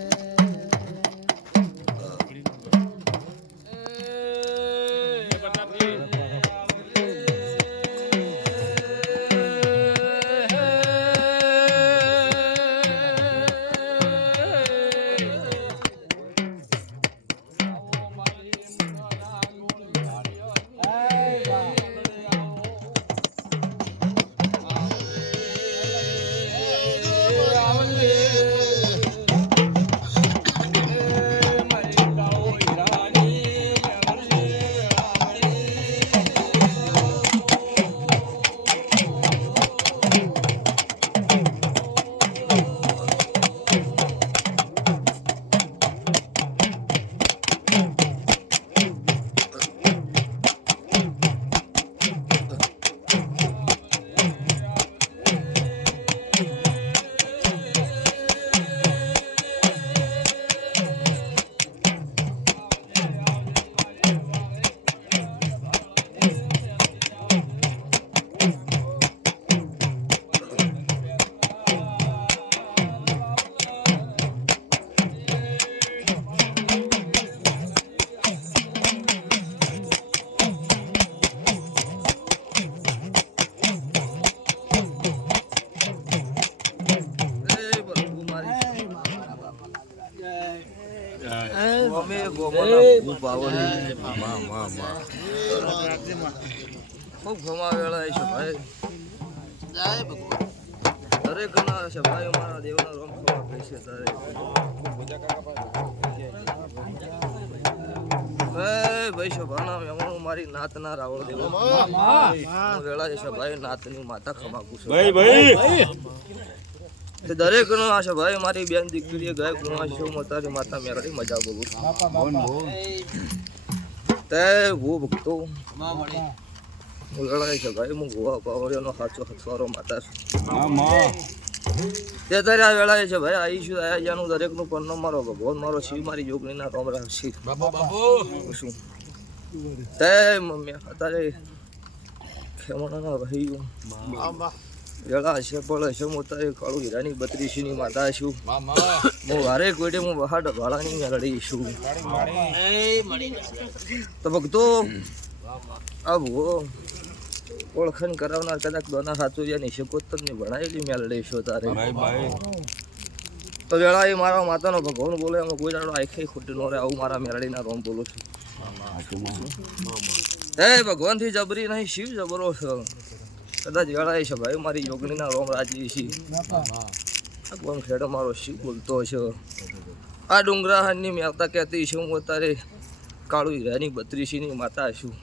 Yeah. ગોમાના ભૂપ આવડી. ખૂબ ગમાવેલા છે ભાઈ. દરેક ના છે ભાઈ મારા દેવના રોમ ખવા પૈસે છે તારે. ભાઈ ભાણા મારી નાતના રાવળ દેવો. વેળા છે ભાઈ નાતની માતા ખમાકું છું. ભાઈ ભાઈ. તે દરેક છે ભાઈ મારી બેન દીકરીએ ગાય છે હું તારી માતા મેળવી મજા બોલું તે હું ભક્તો હું. લડાય છે ભાઈ હું ગોવા પાવડિયાનો સાચો હથવારો માતા છું. તે તારે આ વેળાએ છે ભાઈ આવીશું આયા જાનું દરેકનું પન્નો મારો ભગવાન મારો શિવ મારી જોગણીના રોમ રાખશે શું તે મમ્મી અત્યારે ખેમણાના રહ્યું વેળા છે પણ છે મોતા કાળું હીરાની બત્રીસીની માતા છું. હું વારે કોઈડે હું બહાર ભાડાની મેળડી છું. તો ભક્તો આવો. ઓળખાણ કરાવનાર કદાચ દોના સાચુરિયાની શકોત્તરની ભણાયેલી મેળડી છો તારે. તો વેળા એ મારા માતાનો ભગવાન બોલે એમાં કોઈ દાડો આખે ખોટી નો રહે આવું મારા મેળડીના રોમ બોલું છું. હે ભગવાનથી જબરી નહીં શિવ જબરો છે. કદાચ વેળાએ છે ભાઈ, મારી યોગનીના રોમ રાજી છે ભગવાન ખેડો મારો શિવ બોલતો છે? આ ડુંગરાહાની માતા કહેતી છે, હું અત્યારે કાળુ હીરાની બત્રીસીની માતા છું.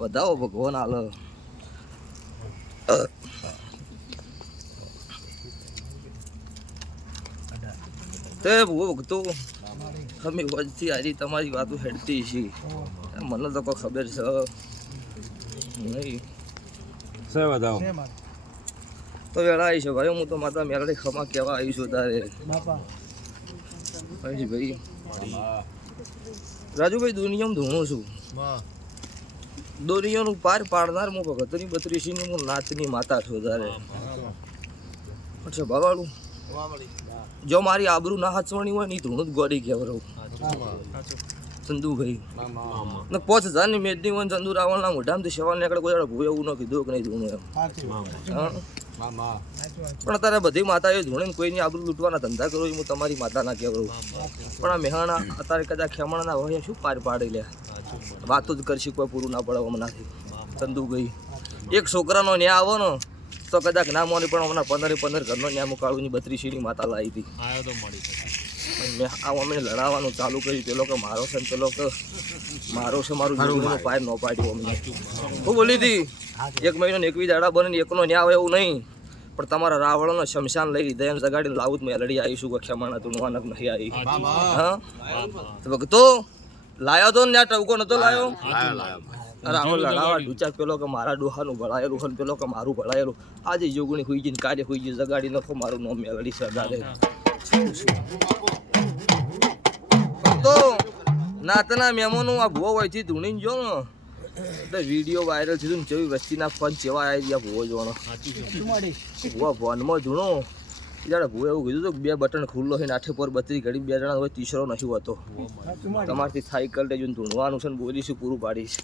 વધાવો ભગવાન હાલ. તે ભક્તો, અમે વચથી આજે તમારી વાતો હેડતી છે મને તો કોઈ ખબર છે. નહીં. બતાવો તો વેળા આવી છે ભાઈ હું તો માતા મેળડી ખમા કહેવા આવી છું તારે ભાઈ ભાઈ. રાજુભાઈ દુનિયામાં ધૂણું છું. દુનિયાનું પાર પાડનાર હું ભગતની બત્રીસીની હું નાતની માતા છું તારે. અચ્છા ભગાડું. જો મારી આબરૂ ના હાચવણી હોય ને એ ધૂણું જ ગોડી કહેવરો ચંદુભાઈ. ને પોચ હજારની મેદની હોય ને ચંદુ રાવણના મોઢામાંથી સેવા નીકળે કોઈ દાડો ભૂ એવું ન કીધું કે નહીં ધૂણું એમ. પણ અત્યારે બધી માતાએ ધૂણીને કોઈની આબરૂ લૂંટવાના ધંધા કરો હું તમારી માતાના કહેવરું પણ આ મહેણા અત્યારે કદાચ ખેમણના હોય શું પાર પાડી લે? વાતો. જ કરશે કોઈ પૂરું ના પડે હમણાંથી ચંદુ ગઈ એક છોકરાનો ન્યા આવો ને તો કદાચ ના મોની પણ હમણાં પંદરે પંદર ઘરનો ન્યા મુકાળુની બત્રીસીની માતા લાવી હતી. મેં અમે લડાવવાનું ચાલુ કર્યું પેલો કે મારો છે પેલો કે મારો છે મારું જીવનનો પાય ન પાડ્યું અમને. હું બોલી હતી એક મહિનો ને એકવી દાડા બને એકનો ન્યા આવે એવું નહીં. પણ તમારા રાવણનો શમશાન લઈ લીધા એમ જગાડીને લાવું મેં. લડી આવીશું કે ખેમાણા તું નવાનક નહીં આવી. હા તો ભક્તો લાયો તો ને ટવકો નતો લાયો? રાવણ લડાવા ડૂચા પેલો કે મારા ડોહાનું ભળાયેલું હોય પેલો કે મારું ભળાયેલું. આજે જોગણી હુઈ જઈને કાર્ય હુઈ જઈ જગાડી નખો મારું નામ મેળડી સગાડે તો નાતના મહેમાનો આ ભૂવો હોયથી ધૂણીને જો ને એટલે વીડિયો વાયરલ થયું ને જેવી વસ્તીના ફોન જેવા આવી ગયા ભૂવો જોવાનો. ભૂવા ફોનમાં ધૂણો. જ્યારે ભૂ એવું કીધું હતું બે બટન ખુલ્લો છે આઠે પર બત્રી ઘડી બે જણા હોય તીસરો નથી હોતો. તમારથી સાયકલ લેજો ધૂણવાનું છે ને બોલીશું પૂરું પાડીશ.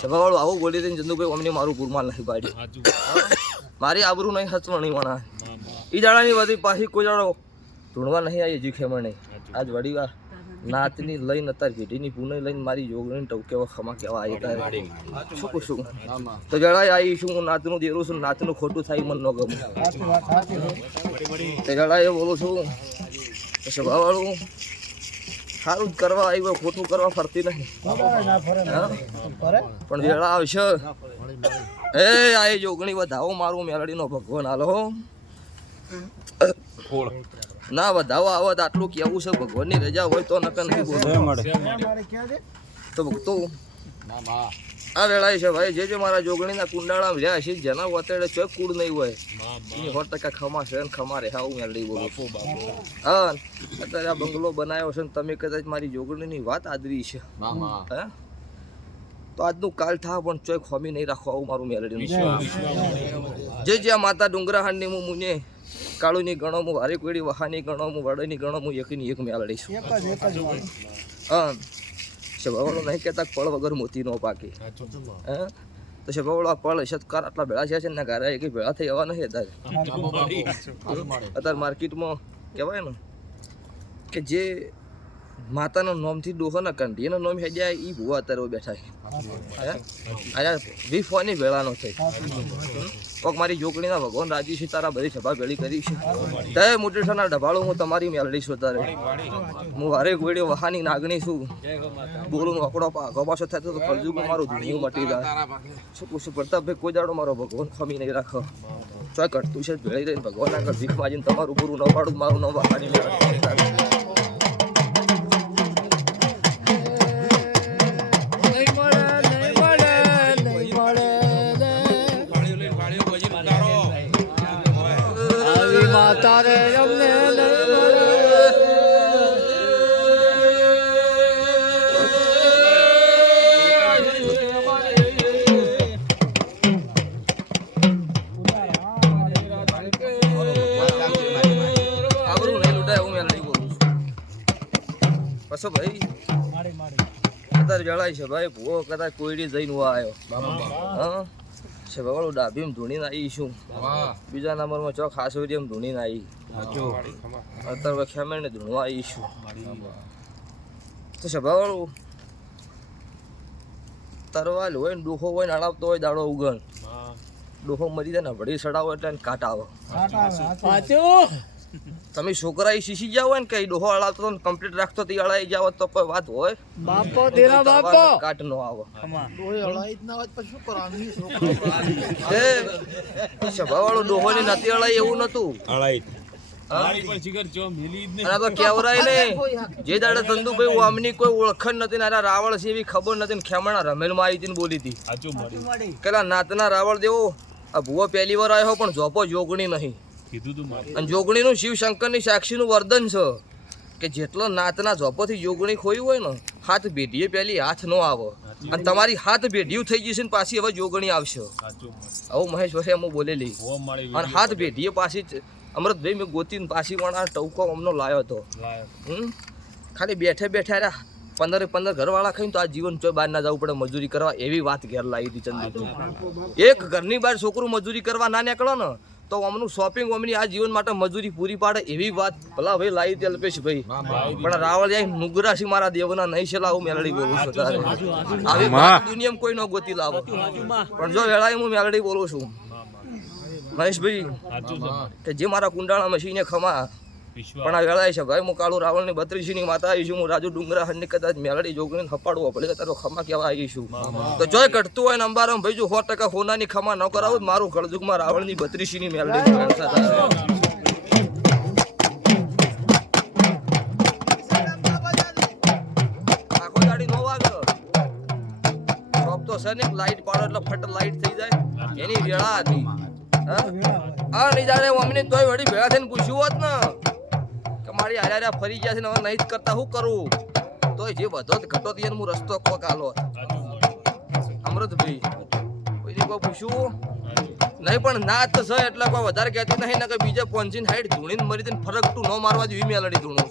સભાવાળું આવું બોલી દઈને ચંદુભાઈ અમને મારું પૂરમાલ નહીં પાડ્યું. મારી આબરૂ નહીં હચવણી વણા ઈ જાડાની બધી પાછી કોઈ જાણો ધૂણવા નહીં આવી હજી ખેમણ. નહીં આજ વળી વાર નાતની લઈને અત્યારે પેઢીની પૂને લઈને મારી જોગણી ટવકે ખમા કેવા આવી તારે. શું કહું છું? તો જણાય આવી છું હું નાતનું દેરું છું નાતનું ખોટું થાય મન ન ગમે. તે જણાય બોલું છું સ્વભાવવાળું સારું જ કરવા આવ્યો ખોટું કરવા ફરતી નહીં? પણ વેળા આવશે. એ આ જોગણી વધાવો મારું મેલડીનો ભગવાન ફોડ ના વધાવો આવત આટલું કેવું છે? ભગવાનની રજા હોય તો નકર નહીં બોલો. તો ભક્તો આ વેળાય છે ભાઈ જે જે મારા જોગણીના કુંડાળા રહ્યા છે જેના વાતેડે ચોય કુડ નહીં હોય. એની સો ટકા ખમા છે ને ખમા રહે આવું મેલડી બોલું હા અત્યારે આ બંગલો બનાવ્યો છે ને તમે કદાચ મારી જોગણીની વાત આદરી છે. હા? તો આજનું કાલ થા પણ ચોય ખોમી નહીં રાખો આવું મારું મેલડીનું. જે જે આ માતા ડુંગરાહાંડની હું મુને કાળુની ગણો હું વારી કોઈડી વહાની ગણો હું વડની ગણો હું એકની એક મેળ છું હા. શભાવાળો નહીં કહેતા કે ફળ વગર મોતી નો પાકે. હે તો શભાવાળો આ ફળ શતકાર આટલા ભેળા છે ને ગારા એક ભેળા થઈ આવવા નહીં અત્યારે. અત્યારે માર્કેટમાં કહેવાય ને કે જે માતાના નોમથી ડોહો ના કંઢીનો નોમ હે જાય એ ભૂવા અત્યારે બેઠા છે. હે આયા વી ફોની ભેળાનો થઈ કોક મારી જોકણીના ભગવાન રાજી છે, તારા બધી સભા ભેળી કરી છે. તે મુટેઠાના ડભાળું હું તમારી મેલડી છું તારે હું વારે ગોળે વહાની નાગણી છું. બોલું અકડો આગો પાછો થતો તો ફરજુ મારું ધૂણિયું મટી જાય. શું પૂછું, પ્રતાપભાઈ, કોઈ દાડો મારો ભગવાન ખમી નહીં રાખો. ચોય કરતું છે, ભેળી રહીને ભગવાન આગળ ભીખ માજીને તમારું પૂરું ન પાડું, મારું ન વહાની અત્યારે છે ભાઈ. ભૂવો કદાચ કોઈડી જઈને હું આવ્યો હા? છે ભગવાન ડાભીમ ધૂણીને આવી છું. બીજા નંબરમાં ચોક હાસોરીએમ ધૂણીને આવી અત્યારે ખેમેણને ધૂણવા આવી છું. તો સભાવાળું તરવાલ હોય ને ડોહો હોય ને અડાવતો હોય દાડો ઉગણ ડોહો મરી જાય ને વડી સડાવો એટલે કાટ આવે. પાછું તમે છોકરા એ શીશી જાવ હોય ને કઈ ડોહો અડાવતો તો કમ્પ્લીટ રાખતો તો અડાઈ જાવ તો કોઈ વાત હોય. બાપો તેરા બાપો! કાટ નો આવે. એ ઈ સભાવાળો ડોહો ને નથી અડાઈ એવું નતું અળાઈ અને આ તો કેવરાય ને જે દાડે ચંદુભાઈ આમની કોઈ ઓળખણ નથી ને આના રાવળ છે એવી ખબર નથી ને ખેમણા રમેલમાં આવી હતી ને બોલી હતી. પેલા નાતના રાવળ દેવો આ ભૂવો પહેલી વાર આવ્યો પણ જોપો જોગણી નહીં. અને જોગણીનું ની સાક્ષી સાક્ષીનું વર્દન છે કે જેટલો નાતના જોપોથી જોગણી ખોયું હોય ને હાથ ભેટીએ પેલી હાથ નો આવે. અને તમારી હાથ ભેઢિયું થઈ જશે ને પાછી હવે જોગણી આવશે. આવું મહેશ વસે હું બોલેલી. અને હાથ ભેટીએ પાછી અમૃતભાઈ મેં ગોતીને પાછી પણ ટવકો અમનો લાવ્યો હતો. ખાલી બેઠે બેઠા રહ્યા. પંદર પંદર ઘરવાળા ખાઈને તો આ જીવન ચોય બહાર ના જવું પડે મજૂરી કરવા એવી વાત ઘેર લાવી હતી ચંદુ એક ઘરની બહાર છોકરું મજૂરી કરવા ના નીકળો ને તો અમનું શોપિંગ અમની આ જીવન માટે મજૂરી પૂરી પાડે એવી વાત. ભલા ભાઈ. લાવી હતી અલ્પેશભાઈ પણ રાવળ જાય નુગરાશી મારા દેવના નહીં છે લાવું મેલડી બોલું છું તારે. આવી દુનિયામાં કોઈ ન ગોતી લાવો. પણ જો વેળાએ હું મેલડી બોલું છું. મહેશભાઈ કે જે મારા કુંડાળા મશીને ખમા પણ આ વેળાએ છે ભાઈ હું કાળુ રાવણની બત્રીસીની માતા આવી છું હું રાજુ ડુંગરા હંડની કદાચ મેલડી જોગણીને હપાડવો પડે તારો ખમા કેવા આવી છું. તો જોય કટતું હોય ને અંબારામ ભાઈ જો સો ટકા હોનાની ખમા ન કરાવું મારું કળજુગમાં રાવણની બત્રીસીની મેલડી છે ને લાઈટ પાડો એટલે ફટ લાઈટ થઈ જાય. એની વેળા હતી. હા? નહીં જાણે અમને તોય વળી ભેળા થઈને પૂછ્યું હોત ને. હારે હારે ફરી ગયા છે ને હવે નહીં જ કરતા. શું કરું? તોય જે બધો જ ઘટો દઈએ હું રસ્તો કોક આલો. અમૃતભાઈ પછી કોઈ પૂછ્યું? નહીં પણ નાત છે એટલે કોઈ વધારે કહેતી નહીં ને કે બીજે પહોંચીને હાઈટ ધૂણીને મરી દઈને ફરક તું ન મારવા મેં લડી ધૂણું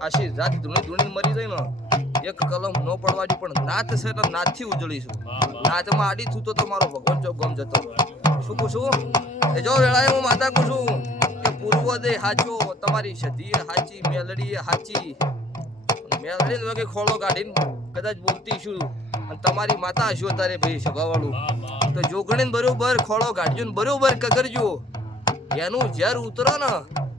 આશી રાત ધૂણી ધૂણીને મરી જાય ને એક કલમ ન પડવા દે પણ નાત છે એટલે નાથથી ઉજળીશું. નાતમાં આડી છું તો તમારો ભગવાન ચોક ગમ જતો શું કહું છું. એ જો વેળાએ હું માતા કહું છું કે પૂર્વ દે હાચો, તમારી સધી હાચી મેલડી હાચી. મેલડી વગે ખોળો કાઢીને કદાચ બોલતી છું. અને તમારી માતા હશો તારે ભાઈ સભાવાળું તો જોગણીને બરોબર ખોળો કાઢજો ને બરોબર કગરજો એનું ઝેર ઉતરો ને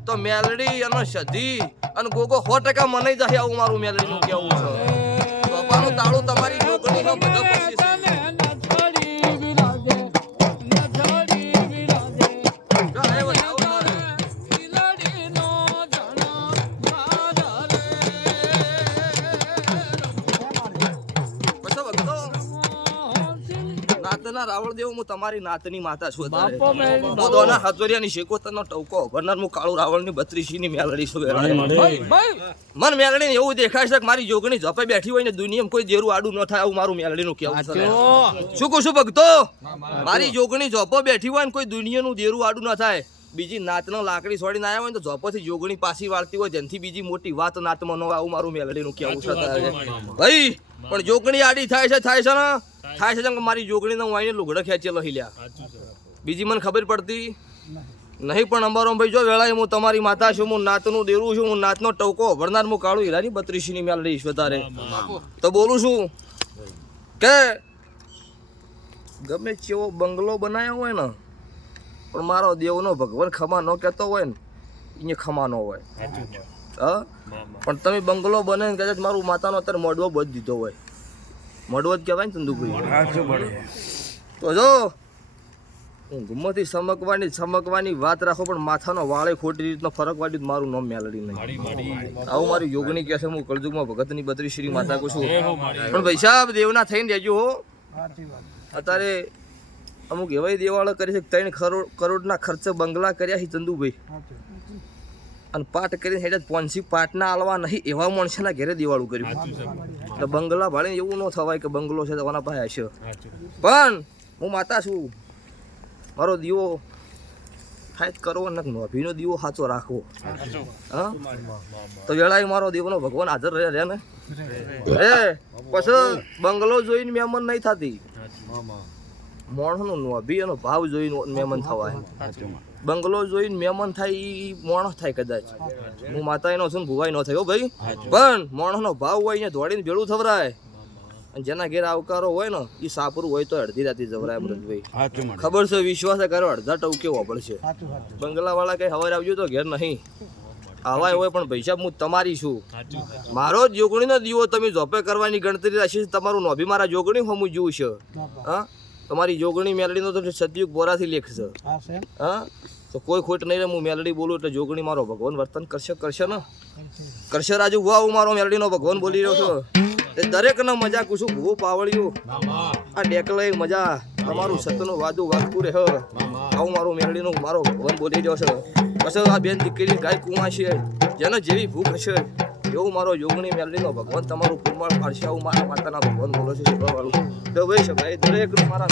તો મેલડી અને સધી અને ગોગો સો ટકા મનાઈ જશે આવું મારું મેલડીનું કેવું છે. બાપાનું તાળું તમારી જોગણીનો બધા નાતના રાવણ દેવ હું તમારી નાતની માતા છું હું દોના હાથોરિયાની શેકોતરનો ટવકો ભરનાર હું કાળુ રાવણની બત્રીસીની મેલડી છું ભાઈ ભાઈ. મન મેલડીને એવું દેખાય છે કે મારી જોગણી જપે બેઠી હોય ને દુનિયામાં કોઈ દેરું આડું ન થાય એવું મારું મેલડીનું કેવું છે. શું કહું છું ભક્તો? મારી જોગણી ઝોપો બેઠી હોય ને કોઈ દુનિયાનું દેરું આડું ન થાય. બીજી નાતનો લાકડી છોડીને આવ્યા હોય ને તો ઝોપોથી જોગણી પાછી વાળતી હોય જેનથી બીજી મોટી વાત નાતમાં ન આવું મારું મેલડીનું કેવું છે. ભાઈ પણ જોગણી આડી થાય છે થાય છે ને? થાય છે. જેમ કે મારી જોગણીને હું આવીને લુગડો ખેંચેલો હિલ્યા બીજી મને ખબર પડતી? નહીં પણ અમારો ભાઈ જો વેળાએ હું તમારી માતા છું હું નાતનું દેરું છું હું નાતનો ટવકો વરનાર હું કાળું હીરાની બત્રીસીની મેળ લઈશ વધારે. તો બોલું છું. કે ગમે તેવો બંગલો બનાવ્યો હોય ને પણ મારો દેવનો ભગવાન ખમા ન કહેતો હોય ને એને ખમા ન હોય. હા? પણ તમે બંગલો બને ને કદાચ મારું માતાનો અત્યારે મોડવો બધ દીધો હોય. મોડવો જ કહેવાય ને ચંદુભાઈ તો જો ઊંઘમાંથી સમકવાની સમકવાની વાત રાખો, પણ માથાનો વાળે ખોટી રીતનો ફરક વાળી મારું નામ મેલડી નહીં. આવું મારું યોગની કહે છે હું કળજુગમાં ભગતની બત્રી શ્રી માતા કહું છું. પણ ભાઈ સાહેબ, દેવના થઈને રહેજો હો. અત્યારે અમુક એવાય દેવાળો કરી છે ત્રણ કરોડ કરોડના ખર્ચે બંગલા કર્યા છે ચંદુભાઈ. અને પાટ કરીને હેડે પોન્સી પાટના આલવા નહીં એવા માણસેના ઘેરે દિવાળું કર્યું એટલે બંગલા ભાડે એવું ન થવાય કે બંગલો છે તમારા પાસે હશે. પણ હું માતા છું. મારો દીવો થાય કરવો ને નોભીનો દીવો સાચો રાખવો. હા? તો વેળાએ મારો દીવનો ભગવાન હાજર રહ્યા રહે ને? એ પછી બંગલો જોઈને મહેમાન નહીં થતી. માણસનો નોભી એનો ભાવ જોઈને મહેમાન થવાય. બંગલો જોઈને મહેમાન થાય એ મોણો થાય કદાચ. હું માતા એનો છું ને ભુવાઈ ન થાય ભાઈ. પણ માણસનો ભાવ હોય ને દોડીને ભેળું થવરાય. અને જેના ઘેર આવકારો હોય ને એ સાપરું હોય તો અડધી રાતે જવરાય અમૃતભાઈ ખબર છે વિશ્વાસ કરો અડધા ટવકે વાપરશે બંગલા વાળા કઈ હવારે આવજો તો ઘેર નહીં. આવાય હોય પણ પૈસા હું તમારી છું. મારો જ જોગણીનો દીવો તમે જોપે કરવાની ગણતરી રાખી તમારું નોભી મારા જોગણી હું જોઉં છે. હા? તમારી જોગણી મેલડીનો તો સદયુગ બોરાથી લેખ છે. હા? તો કોઈ ખોટ નહીં રે હું મેલડી બોલું એટલે જોગણી મારો ભગવાન વર્તન કરશે કરશે ને? કરશે રાજુ હું મારો મેલડીનો ભગવાન બોલી રહ્યો છો? દરેકને મજા કુશું ભૂ પાવળ્યું. આ ડેકલે મજા તમારું સતનું વાદું વાગતું રહે. આવું મારું મેલડીનું મારો ભગવાન બોલી રહ્યો છે. પછી આ બેન દીકરી ગાય કુવા છે જેને જેવી ભૂખ હશે. એવું મારો યોગણી મેલડીનો ભગવાન, તમારું પુરમાળ પાડશે આવું મારા માતાના ભગવાન બોલો છે વાળું. તો ભાઈ દરેક મારા